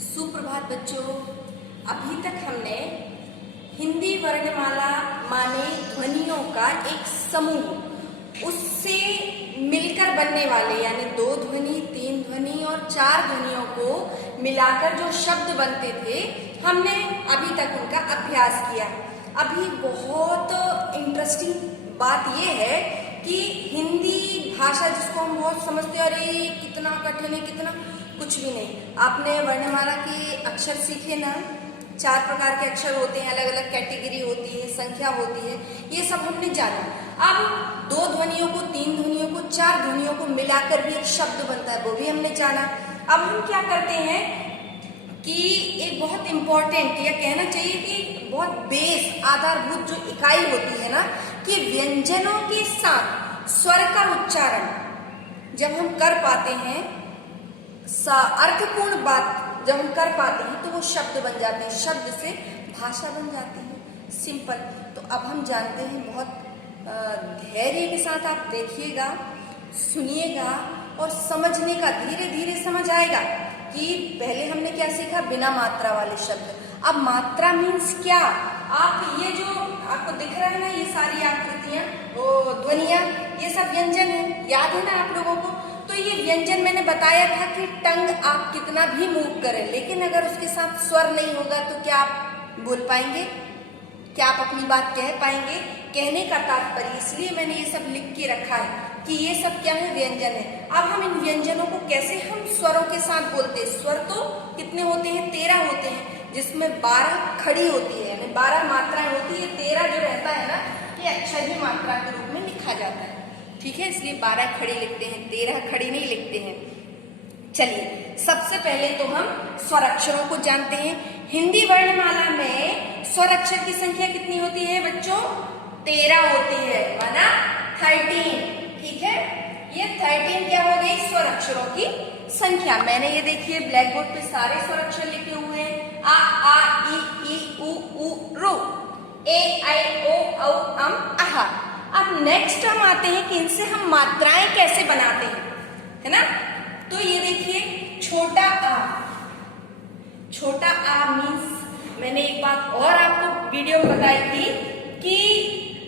सुप्रभात बच्चों। अभी तक हमने हिंदी वर्णमाला माने ध्वनियों का एक समूह, उससे मिलकर बनने वाले यानी 2 ध्वनि, 3 ध्वनि और 4 ध्वनियों को मिलाकर जो शब्द बनते थे, हमने अभी तक उनका अभ्यास किया। अभी बहुत इंटरेस्टिंग बात यह है कि हिंदी भाषा जिसको हम बहुत समझते हैं, अरे कितना कठिन है, कितना, कुछ भी नहीं। आपने वर्णमाला के अक्षर सीखे ना, 4 प्रकार के अक्षर होते हैं, अलग अलग कैटेगरी होती है, संख्या होती है, ये सब हमने जाना। अब 2 ध्वनियों को, 3 ध्वनियों को, 4 ध्वनियों को मिलाकर भी एक शब्द बनता है, वो भी हमने जाना। अब हम क्या करते हैं कि एक बहुत इंपॉर्टेंट, या कहना चाहिए कि बहुत बेस, आधारभूत जो इकाई होती है ना, कि व्यंजनों के साथ स्वर का उच्चारण जब हम कर पाते हैं, अर्थपूर्ण बात जब हम कर पाते हैं, तो वो शब्द बन जाते हैं, शब्द से भाषा बन जाती है, सिंपल। तो अब हम जानते हैं, बहुत धैर्य के साथ आप देखिएगा, सुनिएगा और समझने का, धीरे धीरे समझ आएगा कि पहले हमने क्या सीखा, बिना मात्रा वाले शब्द। अब मात्रा मीन्स क्या, आप ये जो आपको दिख रहा है ना, ये सारी आकृतियां, वो ध्वनियां, ये सब व्यंजन है, याद है ना आप लोगों को। तो ये व्यंजन मैंने बताया था कि टंग आप कितना भी मूव करें, लेकिन अगर उसके साथ स्वर नहीं होगा तो क्या आप बोल पाएंगे, क्या आप अपनी बात कह पाएंगे। कहने का तात्पर्य, इसलिए मैंने ये सब लिख के रखा है कि ये सब क्या है, व्यंजन है। अब हम इन व्यंजनों को कैसे हम स्वरों के साथ बोलते हैं। स्वर तो कितने होते हैं, 13 होते हैं, जिसमें 12 खड़ी होती है, यानी 12 मात्राएं होती है। 13 जो रहता है ना, ये अक्षर ही मात्रा के रूप में लिखा जाता है, ठीक है, इसलिए 12 खड़ी लिखते हैं, 13 खड़ी नहीं लिखते हैं। चलिए, सबसे पहले तो हम स्वर अक्षरों को जानते हैं। हिंदी वर्णमाला में स्वर अक्षर की संख्या कितनी होती है बच्चों, 13 होती है, माना 13, ठीक है। ये 13 क्या हो गई, स्वर अक्षरों की संख्या। मैंने ये देखिए ब्लैक बोर्ड पे सारे स्वर अक्षर लिखे हुए हैं, आ ई उ रू, ए ऐ ओ औ अम आहा। अब नेक्स्ट हम आते हैं कि इनसे हम मात्राएं कैसे बनाते हैं, है ना। तो ये देखिए, छोटा आ, छोटा आ मीन्स, मैंने एक बात और आपको वीडियो में बताई थी कि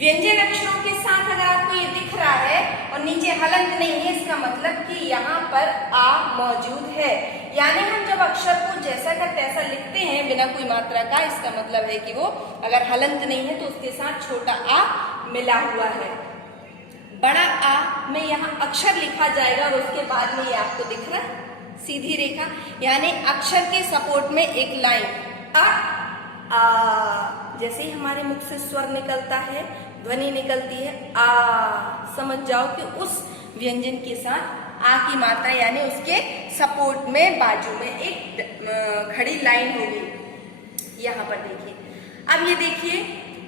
व्यंजन अक्षरों के साथ अगर आपको ये दिख रहा है और नीचे हलंत नहीं है, इसका मतलब कि यहाँ पर आ मौजूद है। यानी हम जब अक्षर को जैसा का तैसा लिखते हैं बिना कोई मात्रा का, इसका मतलब है कि वो अगर हलंत नहीं है तो उसके साथ छोटा आ मिला हुआ है। बड़ा आ में यहाँ अक्षर लिखा जाएगा और उसके बाद में ये आपको दिख रहा है सीधी रेखा, यानी अक्षर के सपोर्ट में एक लाइन, आ, जैसे ही हमारे मुख से स्वर निकलता है, ध्वनि निकलती है, आ, समझ जाओ कि उस व्यंजन के साथ आ की मात्रा, यानी उसके सपोर्ट में बाजू में एक खड़ी लाइन होगी। यहाँ पर देखिए, अब ये देखिए,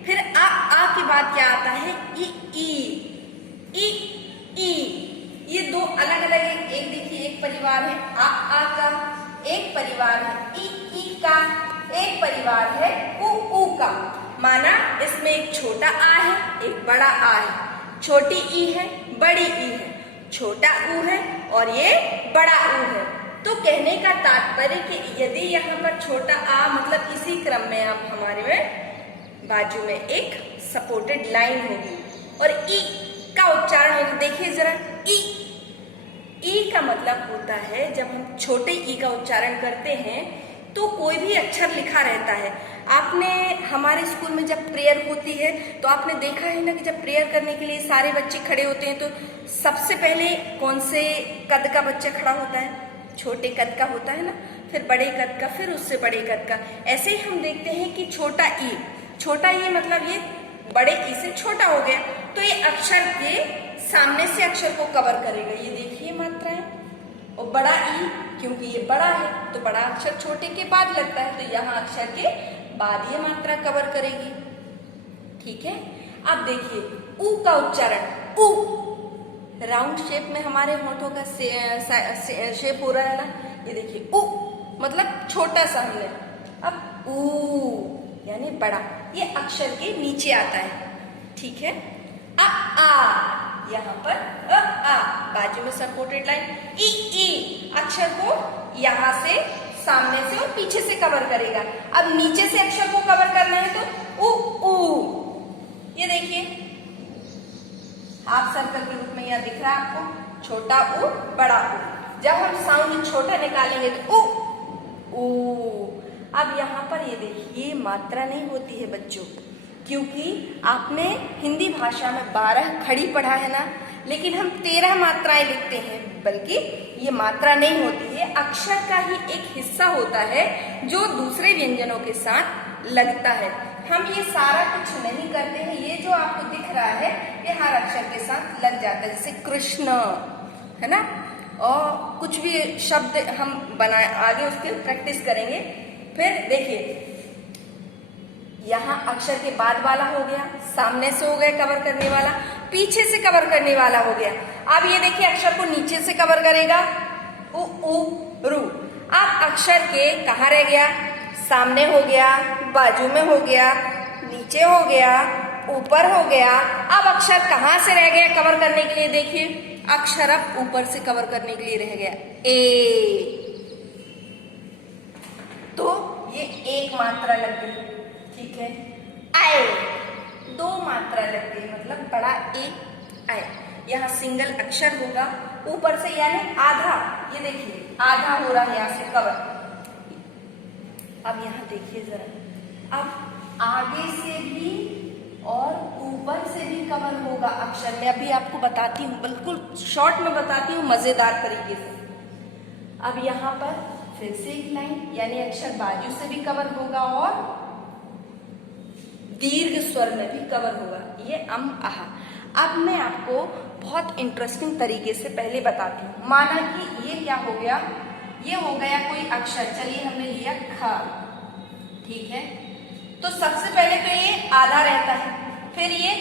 फिर आ के बाद क्या आता है, ई, ये 2 अलग अलग, एक देखिए एक परिवार है, आ का एक परिवार है, ई का एक परिवार है, उ का। माना इसमें एक छोटा आ है, एक बड़ा आ है, छोटी ई है, बड़ी ई है, छोटा ऊ है और ये बड़ा ऊ है। तो कहने का तात्पर्य कि यदि यहाँ पर छोटा आ, मतलब इसी क्रम में आप हमारे में बाजू में एक सपोर्टेड लाइन होगी और ई का उच्चारण होगा। देखिए जरा, ई का मतलब होता है, जब हम छोटे ई का उच्चारण करते हैं तो कोई भी अक्षर लिखा रहता है। आपने हमारे स्कूल में जब प्रेयर होती है तो आपने देखा है ना कि जब प्रेयर करने के लिए सारे बच्चे खड़े होते हैं तो सबसे पहले कौन से कद का बच्चा खड़ा होता है, छोटे कद का होता है ना, फिर बड़े कद का, फिर उससे बड़े कद का। ऐसे ही हम देखते हैं कि छोटा ई मतलब ये बड़े ई से छोटा हो गया, तो ये अक्षर के सामने से अक्षर को कवर करेगा। ये देखिए मात्राएं, और बड़ा ई क्योंकि ये बड़ा है तो बड़ा अक्षर छोटे के बाद लगता है, तो यहाँ अक्षर के बाद ये मात्रा कवर करेगी, ठीक है। अब देखिए, ऊ का उच्चारण, ऊ राउंड शेप में हमारे होठों का शेप हो रहा है ना, ये देखिए ऊ मतलब छोटा सा हमने, अब ऊ यानी बड़ा, ये अक्षर के नीचे आता है, ठीक है। आ यहाँ पर बाजू में सपोर्टेड लाइन, ई अक्षर को यहाँ से सामने से और पीछे से कवर करेगा। अब नीचे से अक्षर को कवर करना है तो उ ऊ। ये देखिए हाफ सर्कल के रूप में यह दिख रहा है आपको, छोटा ऊ बड़ा ऊ। जब हम साउंड छोटा निकालेंगे तो ऊ ऊ। अब यहाँ पर ये देखिए मात्रा नहीं होती है बच्चों, क्योंकि आपने हिंदी भाषा में 12 खड़ी पढ़ा है ना, लेकिन हम 13 मात्राएं लिखते हैं, बल्कि ये मात्रा नहीं होती है, अक्षर का ही एक हिस्सा होता है जो दूसरे व्यंजनों के साथ लगता है। हम ये सारा कुछ नहीं करते हैं, ये जो आपको दिख रहा है ये हर अक्षर के साथ लग जाता है, जैसे कृष्ण है ना, और कुछ भी शब्द हम बनाए आगे उसके प्रैक्टिस करेंगे। फिर देखिए यहाँ अक्षर के बाद वाला हो गया, सामने से हो गया कवर करने वाला, पीछे से कवर करने वाला हो गया। अब ये देखिए अक्षर को नीचे से कवर करेगा उ ऊ रू। अब अक्षर के कहाँ रह गया, सामने हो गया, बाजू में हो गया, नीचे हो गया, ऊपर हो गया। अब अक्षर कहाँ से रह गया कवर करने के लिए, देखिए अक्षर अब ऊपर से कवर करने के लिए रह गया ए। तो ये एक मात्रा लग गई, ठीक है। आए 2 मात्रा लग गई, मतलब बड़ा ए आए। यहाँ सिंगल अक्षर होगा ऊपर से, यानी आधा, ये देखिए आधा हो रहा है यहाँ से कवर। अब यहाँ देखिए जरा, अब आगे से भी और ऊपर से भी कवर होगा अक्षर में। अभी आपको बताती हूँ, बिल्कुल शॉर्ट में बताती हूँ मजेदार तरीके से। अब यहाँ पर फिर से एक लाइन, यानी अक्षर बाजू से भी कवर होगा और दीर्घ स्वर में भी कवर होगा, ये अम आह। अब मैं आपको बहुत इंटरेस्टिंग तरीके से पहले बताती हूँ। माना कि ये क्या हो गया, ये हो गया कोई अक्षर, चलिए हमने लिया ख, ठीक है। तो सबसे पहले तो ये आधा रहता है, फिर ये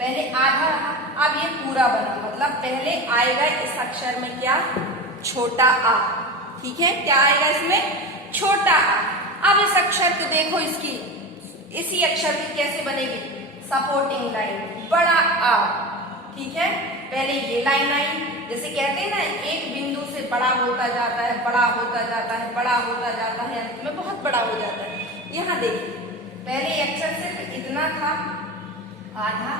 पहले आधा रहा, अब ये पूरा बना, मतलब पहले आएगा इस अक्षर में क्या, छोटा आ, ठीक है। क्या आएगा इसमें, छोटा आ। अब इस अक्षर को देखो, इसकी इसी अक्षर की कैसे बनेगी, सपोर्टिंग लाइन, बड़ा आ, ठीक है। पहले ये लाइन आई, जैसे कहते हैं ना एक बिंदु से बड़ा होता जाता है, बड़ा होता जाता है, बड़ा होता जाता है, अंत में बहुत बड़ा हो जाता है। यहाँ देखिए पहले अक्षर सिर्फ इतना था आधा,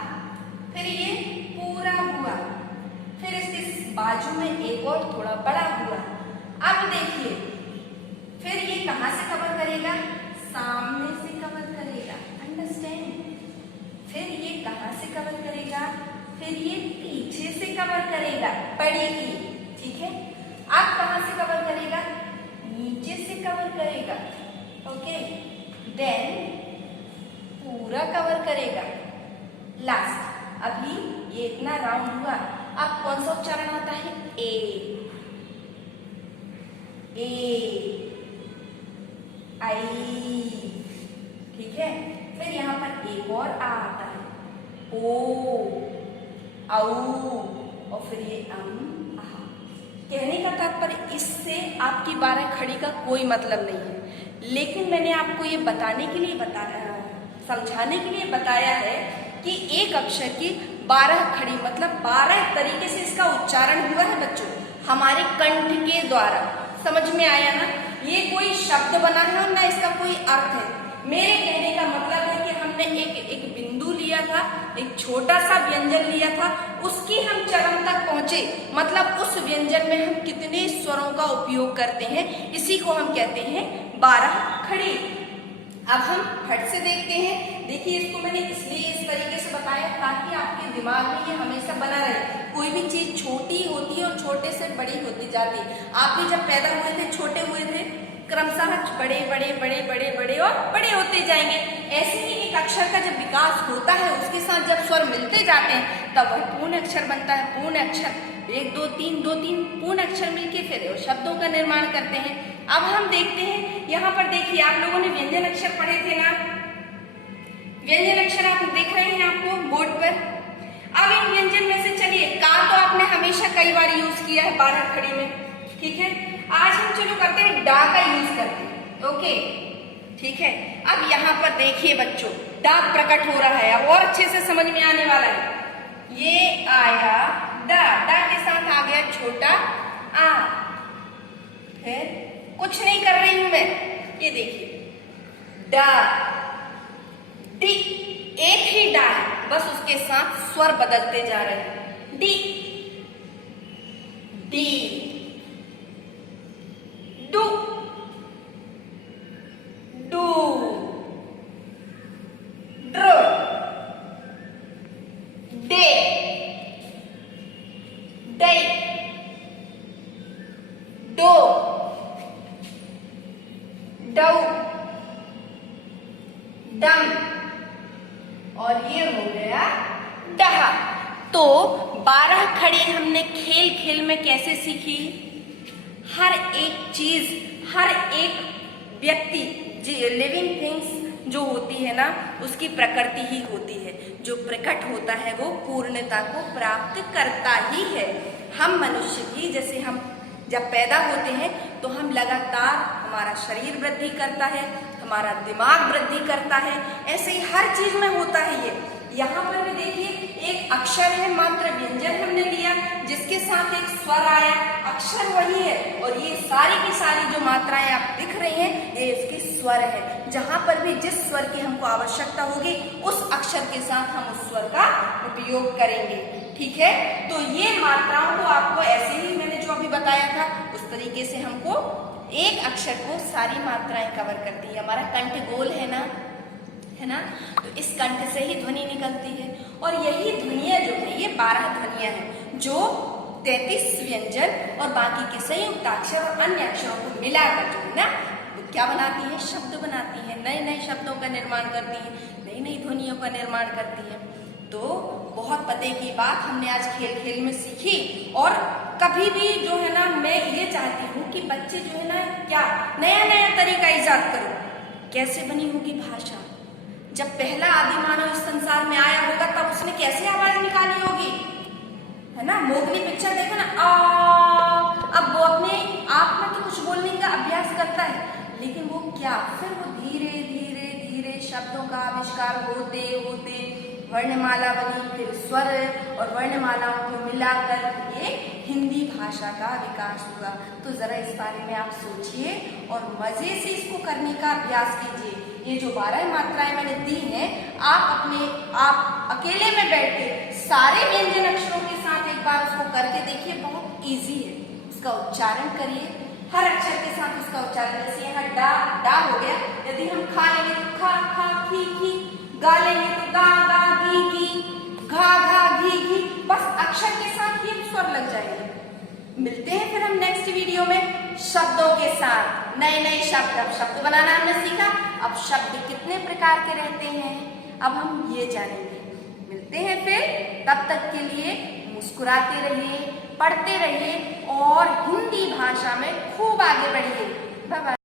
फिर ये पूरा हुआ, फिर इसके बाजू में एक और थोड़ा बड़ा हुआ। अब देखिए फिर ये कहाँ से कवर करेगा, सामने से कवर करेगा, अंडरस्टैंड। फिर ये कहाँ से कवर करेगा, फिर ये पीछे से कवर करेगा, पड़ेगी, ठीक है। अब कहाँ से कवर करेगा, नीचे से कवर करेगा, ओके। देन पूरा कवर करेगा, लास्ट। अभी ये इतना राउंड हुआ, अब कौन सा उच्चारण आता है, ए, ए आई, ठीक है। फिर यहाँ पर एक और आ आता है, ओ, औ, और फिर ये अम आह। कहने का तात्पर्य इससे आपकी 12 खड़ी का कोई मतलब नहीं है, लेकिन मैंने आपको ये बताने के लिए समझाने के लिए बताया है कि एक अक्षर की 12 खड़ी, मतलब 12 तरीके से इसका उच्चारण हुआ है बच्चों, हमारे कंठ के द्वारा। समझ में आया ना, ये कोई शब्द बना है और ना इसका कोई अर्थ है। मेरे कहने का मतलब है कि हमने एक बिंदु लिया था, एक छोटा सा व्यंजन लिया था, उसकी हम चरम तक पहुंचे, मतलब उस व्यंजन में हम कितने स्वरों का उपयोग करते हैं, इसी को हम कहते हैं 12 खड़ी। अब हम फट से देखते हैं। देखिए इसको मैंने इसलिए इस तरीके से बताया ताकि आपके दिमाग में ये हमेशा बना रहे। कोई भी चीज छोटी होती है और छोटे से बड़ी होती जाती है। आप भी जब पैदा हुए थे छोटे हुए थे, क्रमशः बड़े बड़े बड़े बड़े बड़े और बड़े होते जाएंगे। ऐसे ही एक अक्षर का जब विकास होता है, उसके साथ जब स्वर मिलते जाते हैं तब वह पूर्ण अक्षर बनता है। पूर्ण अक्षर 1 2 3 2 3 पूर्ण अक्षर मिलके फिर शब्दों का निर्माण करते हैं। अब हम देखते हैं, यहाँ पर देखिए आप लोगों ने व्यंजन अक्षर पढ़े थे ना, व्यंजन अक्षर आप देख रहे हैं आपको बोर्ड पर। अब इन व्यंजन में से चलिए का तो आपने हमेशा कई बार यूज किया है 12 खड़ी में, ठीक है। आज हम चलो करते हैं डा का यूज करते हैं, ओके, ठीक है। अब यहाँ पर देखिए बच्चों, डा प्रकट हो रहा है, अब और अच्छे से समझ में आने वाला है। ये आया डा, डा के साथ आ गया छोटा आ, फिर कुछ नहीं कर रही हूं मैं। ये देखिए, डा, डी, एक ही डा है, बस उसके साथ स्वर बदलते जा रहे हैं। डी, डी, डू, डू, ड्र, डे, डे, डो, डऊ, डम, और ये हो गया डहा। तो 12 खड़ी हमने खेल खेल में कैसे सीखी? हर एक चीज, हर एक व्यक्ति, लिविंग थिंग्स जो होती है ना, उसकी प्रकृति ही होती है। जो प्रकट होता है वो पूर्णता को प्राप्त करता ही है। हम मनुष्य भी, जैसे हम जब पैदा होते हैं तो हम लगातार, हमारा शरीर वृद्धि करता है, हमारा दिमाग वृद्धि करता है, ऐसे ही हर चीज में होता है ये। यहाँ पर भी देखिए, एक अक्षर है, मात्र व्यंजन हमने लिया, जिसके साथ एक स्वर आया, अक्षर वही है, और ये सारी की सारी जो मात्राएं आप दिख रही हैं, ये इसके स्वर है। जहां पर भी जिस स्वर की हमको आवश्यकता होगी, उस अक्षर के साथ हम उस स्वर का उपयोग करेंगे। ठीक है, तो ये मात्राओं को आपको ऐसे ही मैंने जो अभी बताया था, उस तरीके से हमको एक अक्षर को सारी मात्राएं कवर करती है। हमारा कंठ गोल है ना, तो इस कंठ से ही ध्वनि निकलती है, और यही ध्वनियां जो है, ये 12 ध्वनियां हैं, जो 33 व्यंजन और बाकी के संयुक्त अक्षर और अन्य अक्षरों को मिलाकर जो है ना, तो क्या बनाती है? शब्द बनाती है, नए नए शब्दों का निर्माण करती है, नई नई ध्वनियों का निर्माण करती है। तो बहुत पते की बात हमने आज खेल खेल में सीखी। और कभी भी जो है ना, मैं ये चाहती हूँ कि बच्चे जो है ना, क्या नया नया तरीका ईजाद करो। कैसे बनी होगी भाषा? जब पहला आदि मानव इस संसार में आया होगा, तब उसने कैसे आवाज निकाली होगी, है ना? मोगली पिक्चर देखो ना, अब वो अपने आप में तो कुछ बोलने का अभ्यास करता है, लेकिन वो क्या, फिर वो धीरे धीरे धीरे शब्दों का आविष्कार होते होते वर्णमाला बनी, फिर स्वर और वर्णमालाओं को मिलाकर ये हिंदी भाषा का विकास हुआ। तो जरा इस बारे में आप सोचिए और मजे से इसको करने का अभ्यास कीजिए। ये जो 12 मात्राएं मैंने दी हैं, आप अकेले में बैठ के सारे व्यंजन अक्षरों के साथ एक बार उसको करके देखिए, बहुत इजी है। उसका उच्चारण करिए, हर अक्षर के साथ उसका उच्चारण। जैसे यहाँ डा हो गया, यदि हम खा लेंगे तो खा खा खी खी, गा लेंगे तो गा गा गी गी, घा घा घी घी, बस अक्षर के साथ ही स्वर लग जाएंगे। मिलते हैं फिर हम नेक्स्ट वीडियो में शब्दों के साथ, नए नए शब्द। अब शब्द बनाना हमने सीखा, अब शब्द कितने प्रकार के रहते हैं अब हम ये जानेंगे। मिलते हैं फिर, तब तक के लिए मुस्कुराते रहिए, पढ़ते रहिए और हिंदी भाषा में खूब आगे बढ़िए। Bye bye.